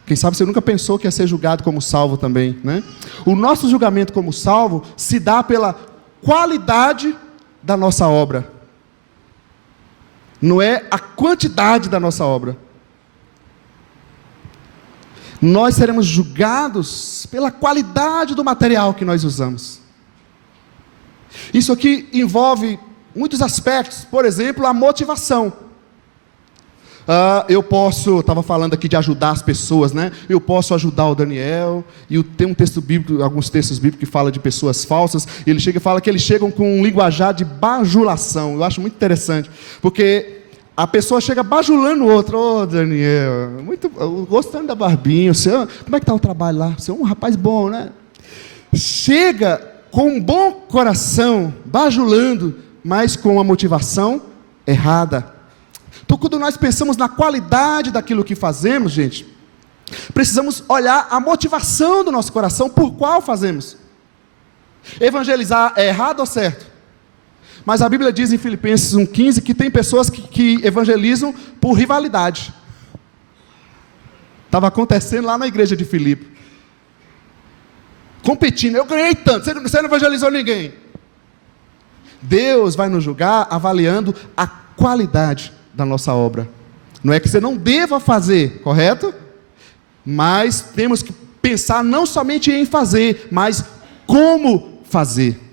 quem sabe você nunca pensou que ia ser julgado como salvo também, né? O nosso julgamento como salvo se dá pela qualidade da nossa obra, não é a quantidade da nossa obra. Nós seremos julgados pela qualidade do material que nós usamos. Isso aqui envolve muitos aspectos, por exemplo, a motivação. Estava falando aqui de ajudar as pessoas, né? Eu posso ajudar o Daniel, e tem um texto bíblico, alguns textos bíblicos que falam de pessoas falsas, e ele fala que eles chegam com um linguajar de bajulação. Eu acho muito interessante, porque a pessoa chega bajulando o outro. Daniel, gostando da barbinha, como é que está o trabalho lá? Você é um rapaz bom, né? Chega com um bom coração, bajulando, mas com a motivação errada. Então, quando nós pensamos na qualidade daquilo que fazemos, gente, precisamos olhar a motivação do nosso coração, por qual fazemos. Evangelizar é errado ou certo? Mas a Bíblia diz em Filipenses 1,15 que tem pessoas que evangelizam por rivalidade. Estava acontecendo lá na igreja de Filipe. Competindo, eu ganhei tanto, você não evangelizou ninguém. Deus vai nos julgar avaliando a qualidade da nossa obra. Não é que você não deva fazer, correto? Mas temos que pensar não somente em fazer, mas como fazer.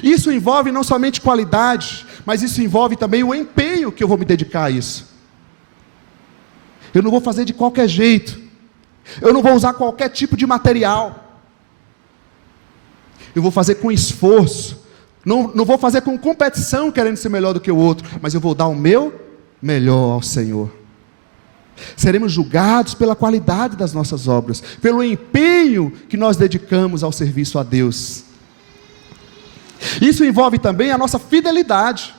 Isso envolve não somente qualidade, mas isso envolve também o empenho que eu vou me dedicar a isso. Eu não vou fazer de qualquer jeito. Eu não vou usar qualquer tipo de material. Eu vou fazer com esforço. Não vou fazer com competição, querendo ser melhor do que o outro, mas eu vou dar o meu melhor ao Senhor. Seremos julgados pela qualidade das nossas obras, pelo empenho que nós dedicamos ao serviço a Deus. Isso envolve também a nossa fidelidade,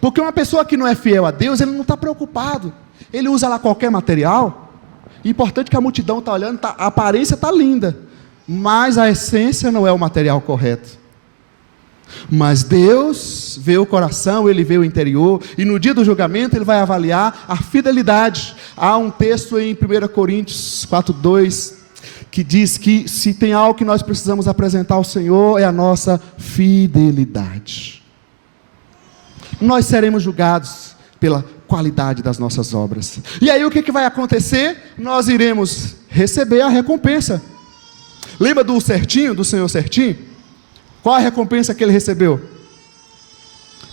porque uma pessoa que não é fiel a Deus, ele não está preocupado, ele usa lá qualquer material. Importante que a multidão está olhando, a aparência está linda, mas a essência não é o material correto. Mas Deus vê o coração, Ele vê o interior, e no dia do julgamento Ele vai avaliar a fidelidade. Há um texto em 1 Coríntios 4,2 que diz que se tem algo que nós precisamos apresentar ao Senhor, é a nossa fidelidade. Nós seremos julgados pela qualidade das nossas obras. E aí o que vai acontecer? Nós iremos receber a recompensa. Lembra do certinho, do Senhor certinho? Qual a recompensa que ele recebeu?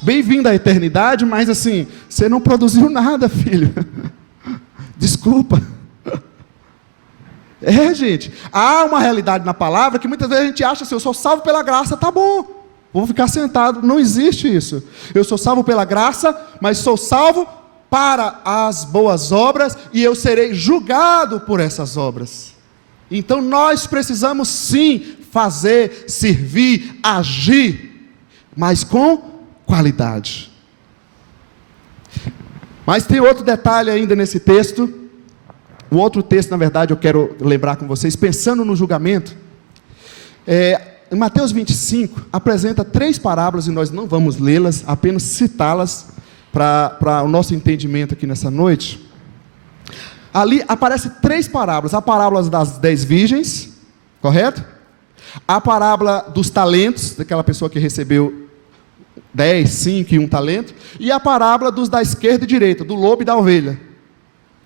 Bem-vindo à eternidade, mas assim, você não produziu nada, filho. Desculpa. Gente, há uma realidade na palavra que muitas vezes a gente acha assim, eu sou salvo pela graça, tá bom, vou ficar sentado. Não existe isso. Eu sou salvo pela graça, mas sou salvo para as boas obras, e eu serei julgado por essas obras. Então nós precisamos sim fazer, servir, agir, mas com qualidade. Mas tem outro detalhe ainda nesse texto. O outro texto, na verdade, eu quero lembrar com vocês, pensando no julgamento. Em Mateus 25, apresenta 3 parábolas, e nós não vamos lê-las, apenas citá-las para o nosso entendimento aqui nessa noite. Ali aparecem 3 parábolas: a parábola das 10 virgens, correto? A parábola dos talentos, daquela pessoa que recebeu 10, 5 e 1 talento, e a parábola dos da esquerda e direita, do lobo e da ovelha.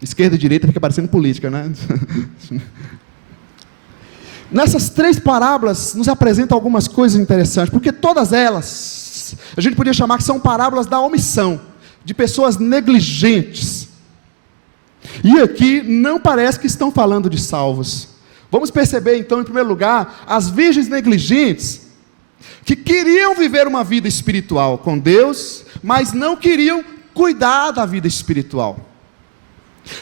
Esquerda e direita fica parecendo política, né? Nessas 3 parábolas nos apresentam algumas coisas interessantes, porque todas elas, a gente podia chamar que são parábolas da omissão, de pessoas negligentes. E aqui não parece que estão falando de salvos. Vamos perceber então, em primeiro lugar, as virgens negligentes, que queriam viver uma vida espiritual com Deus, mas não queriam cuidar da vida espiritual.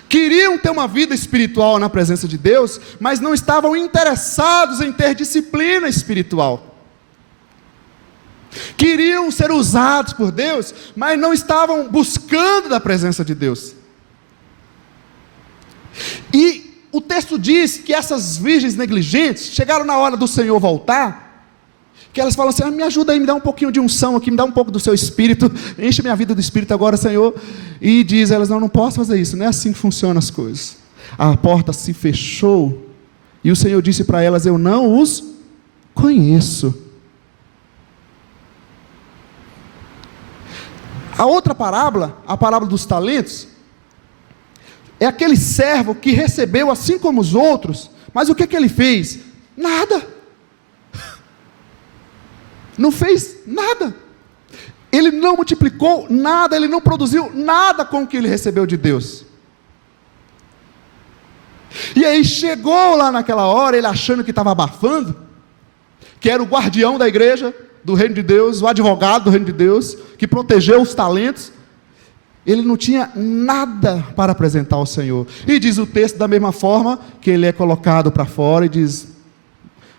Queriam ter uma vida espiritual na presença de Deus, mas não estavam interessados em ter disciplina espiritual. Queriam ser usados por Deus, mas não estavam buscando da presença de Deus. E o texto diz que essas virgens negligentes chegaram na hora do Senhor voltar, que elas falam assim: me ajuda aí, me dá um pouquinho de unção aqui, me dá um pouco do seu Espírito, enche minha vida do Espírito agora, Senhor. E diz elas: não posso fazer isso, não é assim que funcionam as coisas. A porta se fechou, e o Senhor disse para elas: eu não os conheço. A outra parábola, a parábola dos talentos, é aquele servo que recebeu assim como os outros, mas o que ele fez? Nada. Não fez nada. Ele não multiplicou nada, ele não produziu nada com o que ele recebeu de Deus. E aí chegou lá naquela hora, ele achando que estava abafando, que era o guardião da igreja, do reino de Deus, o advogado do reino de Deus, que protegeu os talentos. Ele não tinha nada para apresentar ao Senhor. E diz o texto da mesma forma, que ele é colocado para fora e diz: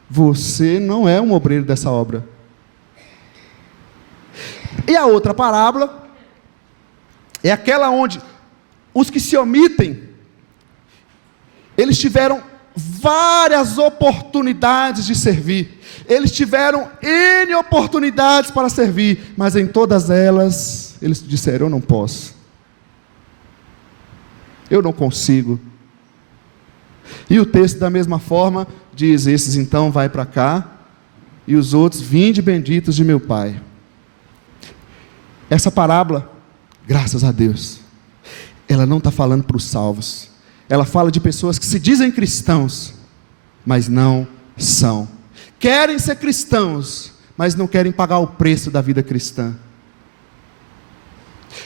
você não é um obreiro dessa obra. E a outra parábola é aquela onde os que se omitem, eles tiveram várias oportunidades de servir. Eles tiveram N oportunidades para servir, mas em todas elas, eles disseram: eu não posso. Eu não consigo. E o texto da mesma forma diz: esses então vai para cá, e os outros, vinde benditos de meu Pai. Essa parábola, graças a Deus, ela não está falando para os salvos. Ela fala de pessoas que se dizem cristãos, mas não são. Querem ser cristãos, mas não querem pagar o preço da vida cristã.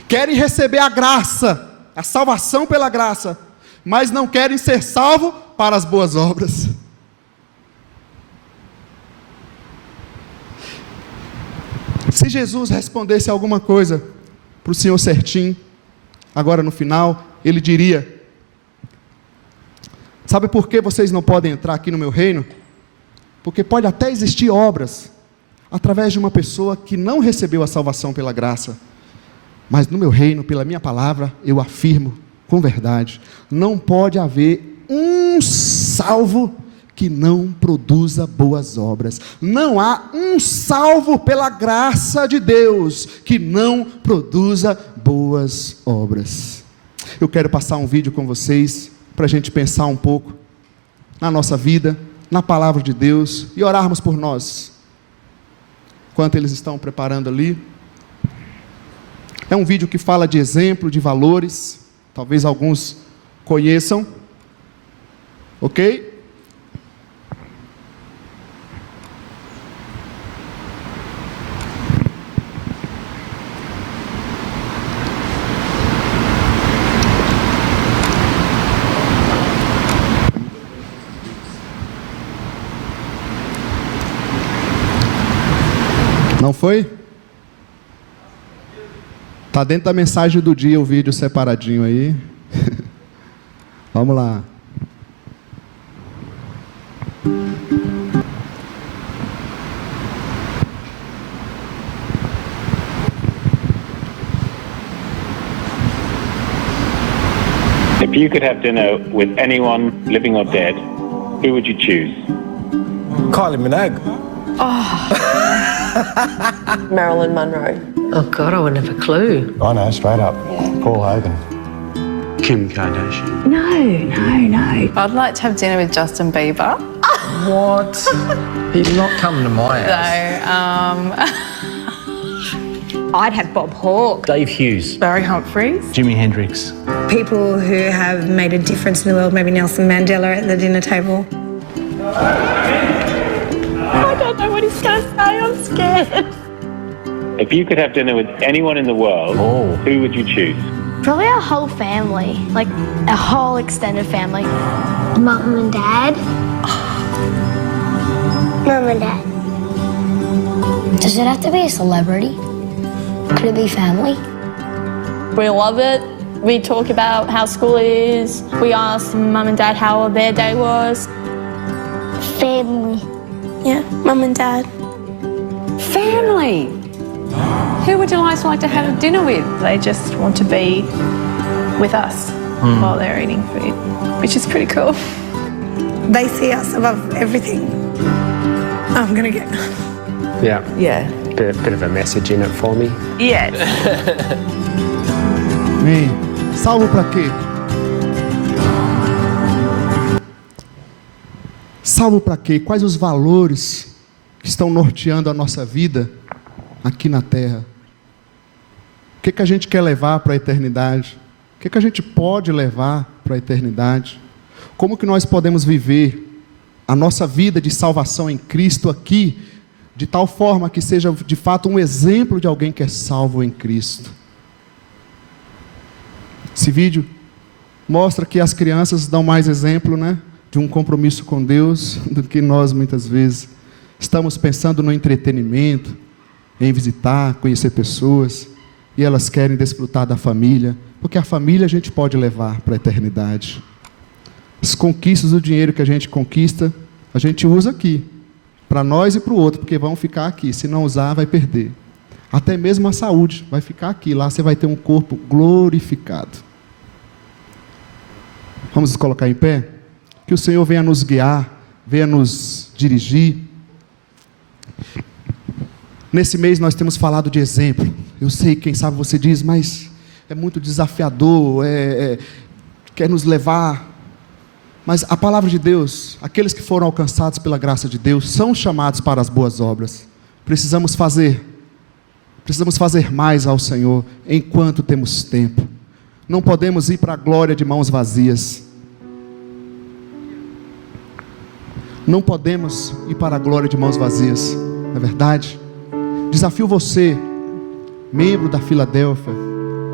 Querem receber a graça, a salvação pela graça, mas não querem ser salvos para as boas obras. Se Jesus respondesse alguma coisa para o senhor Certinho, agora no final, ele diria: sabe por que vocês não podem entrar aqui no meu reino? Porque pode até existir obras através de uma pessoa que não recebeu a salvação pela graça, mas no meu reino, pela minha palavra, eu afirmo com verdade, não pode haver um salvo que não produza boas obras. Não há um salvo pela graça de Deus que não produza boas obras. Eu quero passar um vídeo com vocês para a gente pensar um pouco na nossa vida, na palavra de Deus e orarmos por nós. Enquanto eles estão preparando ali, é um vídeo que fala de exemplo, de valores, talvez alguns conheçam, ok? Não foi? Está dentro da mensagem do dia o vídeo separadinho aí. Vamos lá. If you could have dinner with anyone, living or dead, who would you choose? Kylie Minogue. Marilyn Monroe. Oh God, I wouldn't have a clue. I know, straight up. Paul Hogan. Kim Kardashian. No. I'd like to have dinner with Justin Bieber. What? He'd not come to my house. I'd have Bob Hawke. Dave Hughes. Barry Humphries. Jimi Hendrix. People who have made a difference in the world, maybe Nelson Mandela at the dinner table. I don't know what he's going to say, I'm scared. If you could have dinner with anyone in the world, who would you choose? Probably our whole family, like a whole extended family. Mum and Dad. Mum and Dad. Does it have to be a celebrity? Could it be family? We love it. We talk about how school is. We ask Mum and Dad how their day was. Family. Yeah, Mum and Dad. Family. Who would you like to have dinner with? They just want to be with us while they're eating food, which is pretty cool. They see us above everything. I'm going to get... Yeah. Bit of a message in it for me. Yes. Amém. Salvo para quê? Salvo para quê? Quais os valores que estão norteando a nossa vida aqui na terra? O que a gente quer levar para a eternidade? O que a gente pode levar para a eternidade? Como que nós podemos viver a nossa vida de salvação em Cristo aqui, de tal forma que seja de fato um exemplo de alguém que é salvo em Cristo? Esse vídeo mostra que as crianças dão mais exemplo, né, de um compromisso com Deus do que nós muitas vezes. Estamos pensando no entretenimento, em visitar, conhecer pessoas, e elas querem desfrutar da família, porque a família a gente pode levar para a eternidade. As conquistas do dinheiro que a gente conquista, a gente usa aqui, para nós e para o outro, porque vão ficar aqui. Se não usar, vai perder. Até mesmo a saúde vai ficar aqui. Lá você vai ter um corpo glorificado. Vamos nos colocar em pé? Que Que o Senhor venha nos guiar, venha nos dirigir. Nesse mês nós temos falado de exemplo. Eu sei, quem sabe você diz, mas é muito desafiador, quer nos levar. Mas a palavra de Deus, aqueles que foram alcançados pela graça de Deus, são chamados para as boas obras. Precisamos fazer mais ao Senhor, enquanto temos tempo. Não podemos ir para a glória de mãos vazias. Não podemos ir para a glória de mãos vazias, não é verdade? Desafio você, membro da Filadélfia,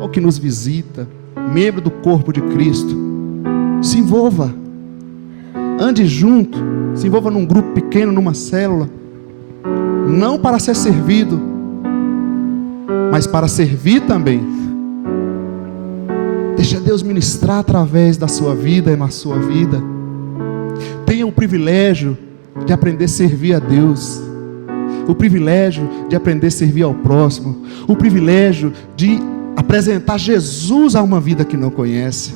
ou que nos visita, membro do corpo de Cristo, se envolva, ande junto, se envolva num grupo pequeno, numa célula, não para ser servido, mas para servir também. Deixa Deus ministrar através da sua vida e na sua vida. Tenha o privilégio de aprender a servir a Deus, o privilégio de aprender a servir ao próximo, o privilégio de apresentar Jesus a uma vida que não conhece.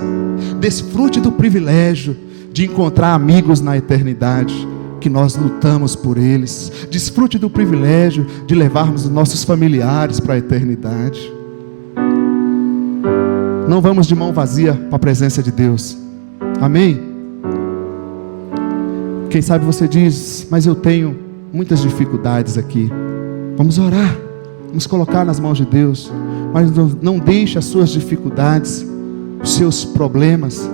Desfrute do privilégio de encontrar amigos na eternidade, que nós lutamos por eles. Desfrute do privilégio de levarmos os nossos familiares para a eternidade. Não vamos de mão vazia para a presença de Deus. Amém? Quem sabe você diz, mas eu tenho muitas dificuldades aqui. Vamos orar, vamos colocar nas mãos de Deus. Mas não deixe as suas dificuldades, os seus problemas,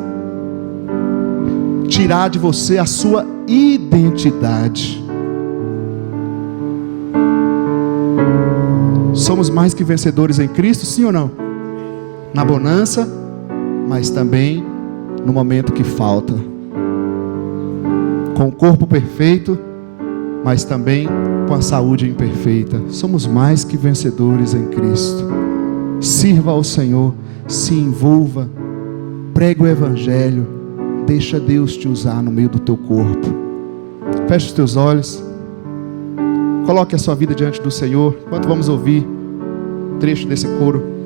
tirar de você a sua identidade. Somos mais que vencedores em Cristo, sim ou não? Na bonança, mas também no momento que falta. Com o corpo perfeito, mas também com a saúde imperfeita. Somos mais que vencedores em Cristo. Sirva ao Senhor, se envolva, pregue o Evangelho, deixa Deus te usar no meio do teu corpo. Feche os teus olhos, coloque a sua vida diante do Senhor, enquanto vamos ouvir um trecho desse coro.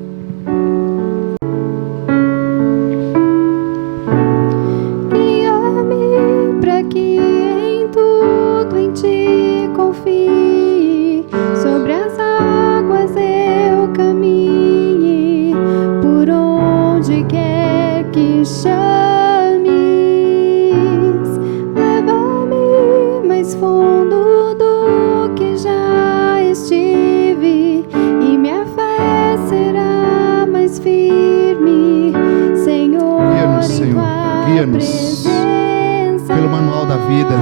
Pelo manual da vida,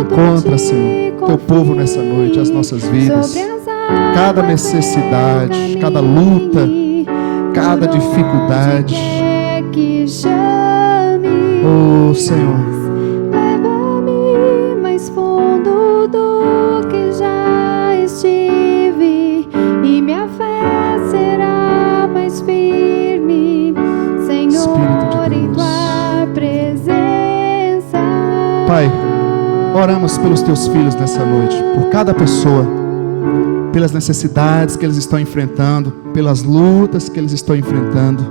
encontra, Senhor, teu povo nessa noite, as nossas vidas, cada necessidade, cada luta, cada dificuldade. Oh, Senhor, Pai, oramos pelos teus filhos nessa noite, por cada pessoa, pelas necessidades que eles estão enfrentando, pelas lutas que eles estão enfrentando.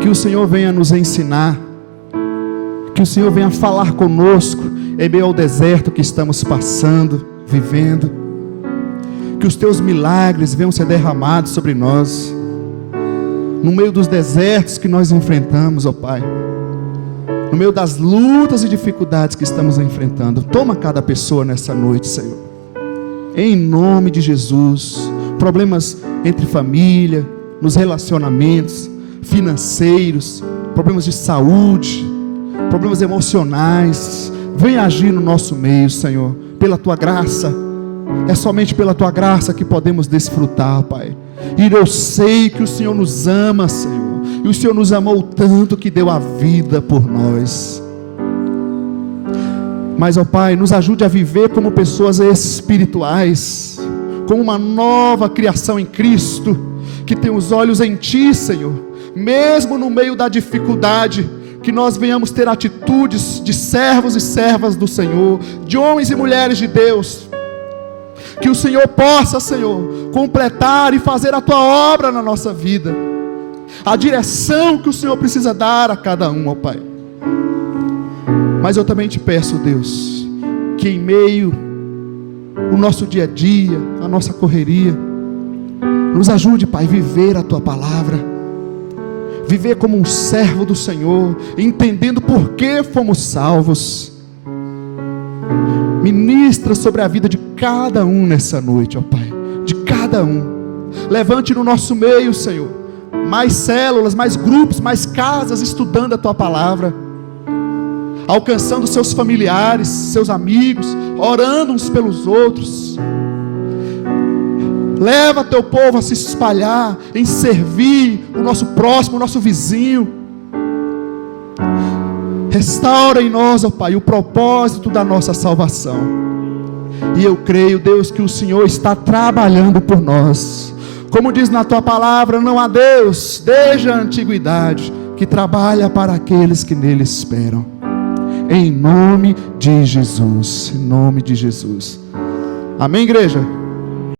Que o Senhor venha nos ensinar, que o Senhor venha falar conosco em meio ao deserto que estamos passando, vivendo. Que os teus milagres venham ser derramados sobre nós, no meio dos desertos que nós enfrentamos, ó Pai, no meio das lutas e dificuldades que estamos enfrentando. Toma cada pessoa nessa noite, Senhor, em nome de Jesus. Problemas entre família, nos relacionamentos financeiros, problemas de saúde, problemas emocionais, vem agir no nosso meio, Senhor, pela tua graça. É somente pela tua graça que podemos desfrutar, Pai. E eu sei que o Senhor nos ama, Senhor, e o Senhor nos amou tanto que deu a vida por nós. Mas, ó Pai, nos ajude a viver como pessoas espirituais, como uma nova criação em Cristo, que tem os olhos em Ti, Senhor. Mesmo no meio da dificuldade, que nós venhamos ter atitudes de servos e servas do Senhor, de homens e mulheres de Deus. Que o Senhor possa, Senhor, completar e fazer a Tua obra na nossa vida. a direção que o Senhor precisa dar a cada um, ó Pai. Mas eu também te peço, Deus, que em meio ao nosso dia a dia, a nossa correria, nos ajude, Pai, a viver a Tua palavra, viver como um servo do Senhor, entendendo por que fomos salvos. Ministra sobre a vida de cada um nessa noite, ó Pai, de cada um. Levante no nosso meio, Senhor, mais células, mais grupos, mais casas estudando a Tua palavra, alcançando seus familiares, seus amigos, orando uns pelos outros. Leva Teu povo a se espalhar, em servir o nosso próximo, o nosso vizinho. Restaura em nós, ó Pai, o propósito da nossa salvação. E eu creio, Deus, que o Senhor está trabalhando por nós. Como diz na Tua palavra, não há Deus, desde a antiguidade, que trabalha para aqueles que nele esperam. Em nome de Jesus, em nome de Jesus. Amém, igreja?